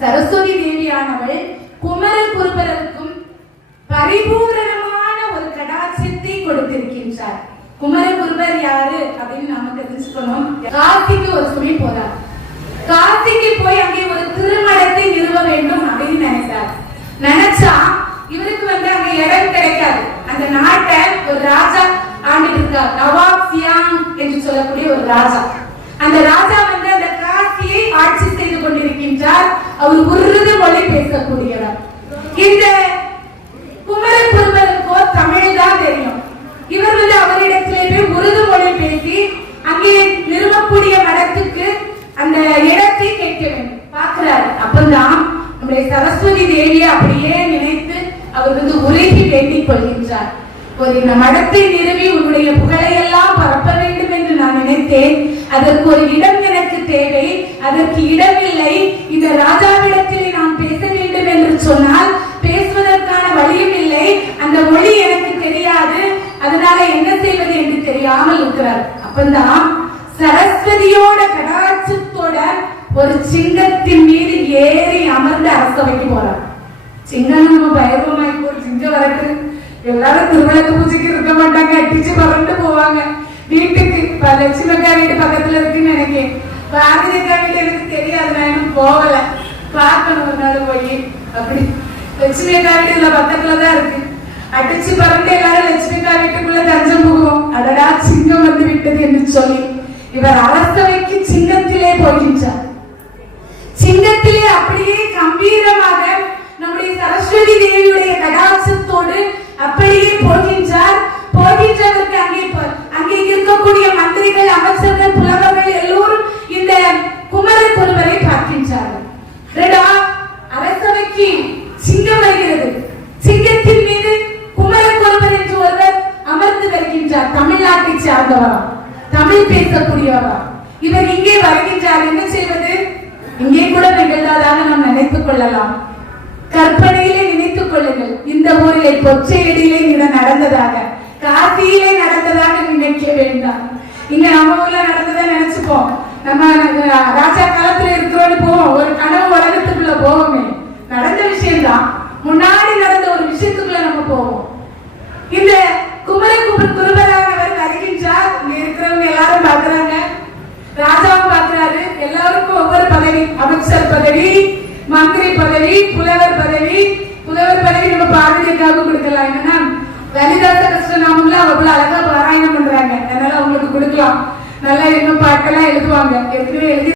சரஸ்வதி தேவியானவள் குமரகுருபரருக்கும் பரிபூரணமான ஒரு கடாட்சத்தை கொடுத்திருக்கின்றார். குமரகுருபர் யாரு அப்படின்னு நாம தெரிஞ்சுக்கணும். காசிக்கு ஒரு சுமை போறார். காசிக்கு போய் அங்கே ஒரு திருமணத்தை நிறுவ வேண்டும் அப்படின்னு நினைச்சார். நினைச்சா இவருக்கு அங்க இடம் கிடைக்காது. அந்த நாட்டை ஒரு ராஜா ஆண்டிட்டு இருக்கார். நவாப் சியாங் என்று சொல்லக்கூடிய ஒரு ராஜா. அந்த ராஜா அந்த காசியை ஆட்சி செய்து கொண்டிருக்கின்றார். அவர் உருது மொழி பேசக்கூடியவர். இந்த குமரகுருபருக்கோ தமிழ் தான் தெரியும். இவர் அவரிடத்திலே போய் உருது மொழி பேசி அங்கே நிறுவக்கூடிய மடத்துக்கு அந்த இடத்தை கேட்க வேண்டும் பார்க்கிறார். அப்பதான் நம்முடைய சரஸ்வதி தேவியை அப்படியே நினைத்து அவர் உருகி வேண்டிக் கொள்கின்றார். ஒரு மடத்தை நிறுவி உன்னுடைய புகழை எல்லாம் பரப்ப வேண்டும் என்று நான் நினைத்தேன். அதற்கு ஒரு இடம் எனக்கு தேவை. அதற்கு இடமில்லை. இந்த ராஜாவிடத்தில் நான் பேச வேண்டும் என்று சொன்னால் பேசுவதற்கான வழியும் இல்லை. அந்த மொழி எனக்கு தெரியாது. அதனால என்ன செய்வது என்று தெரியாமல் இருக்கிறார். அப்பதான் சரஸ்வதியோட கடாட்சத்தோட ஒரு சிங்கத்தின் மீது ஏறி அமர்ந்து அரசவைக்கு போறார். சிங்கம் நம்ம பைரவமாய்க்கு ஒரு சிங்கம் வரக்கு எல்லாரும் திருவிழாக்கு பூஜைக்கு இருக்க மாட்டாங்க. அடிச்சு பறந்து போவாங்க வீட்டுக்கு. லட்சுமி அக்கா வீட்டு பக்கத்துல இருக்குன்னு நினைக்கிறேன். பாரதி அக்கா வீட்டு எனக்கு தெரியாது. நான் இன்னும் போகல. பார்க்கணும் ஒரு நாள் போய். அப்படி லட்சுமி அக்கா வீட்டு பக்கத்துலதான் இருக்கு. அடிச்சு பறந்து எல்லாரும் லட்சுமி அக்கா வீட்டுக்குள்ள தஞ்சம் புகுவோம். அடடா சிங்கம் வந்து விட்டது என்று சொல்லி இவர் அரசவைக்கு சிங்கத்திலே போகின்றார். சிங்கத்திலே அப்படியே கம்பீரமாக நம்முடைய சரஸ்வதி தேவியுடைய கடாட்சத்தோடு அப்படியே போகின்றார். போகின்றவருக்கு அங்கே இருக்கக்கூடிய மந்திரிகள், அமைச்சர்கள், புலவர்கள் எல்லோரும் இந்த குமரகுருபரை பார்க்கின்றார்கள். அரசவைக்கு சிங்கம் வருகிறது. சிங்கத்தின் மீது குமரகுருபர் என்று ஒருவர் அமர்ந்து வருகின்றார். தமிழ்நாட்டை சார்ந்தவரா, தமிழ் பேசக்கூடியவரா. இவர் இங்கே வருகின்றார். என்ன செய்வது? இங்கே கூட நிகழ்ந்ததாக நாம் நினைத்துக் கொள்ளலாம். கற்பனையிலே நினைத்துக் கொள்ளுங்கள். இந்த ஊரிலே கொச்சையடியிலே நடந்ததாக, காசியிலே நடந்ததாக நினைக்க வேண்டாம். இங்க நம்ம ஊர்ல நடந்ததை நினைச்சுப்போம். நம்ம ராஜா காலத்துல இருக்கிறோன்னு போவோம். ஒரு கனவு உலகத்துக்குள்ள போவோமே. நடந்த விஷயம்தான். முன்னாடி நடந்த ஒரு விஷயத்துக்குள்ள நம்ம போவோம். இந்த குமரகுருபரானவர் வருகின்றார். இங்க இருக்கிறவங்க எல்லாரும் பாக்குறாங்க. ராஜாவும் பாக்குறாரு. எல்லாருக்கும் ஒவ்வொரு பதவி, அமைச்சர் பதவி, மந்திரி பதவி, புலவர் பதவி. புலவர் பதவி நம்ம பாரதியக்காக கொடுக்கலாம். என்னன்னா லலிதாச கிருஷ்ணநாமங்கள அவ்வளவு அழகா பாராயணம் பண்றாங்க. அதனால அவங்களுக்கு கொடுக்கலாம். நல்லா இன்னும் பாட்டெல்லாம் எழுதுவாங்க. எத்தனையோ எழுதி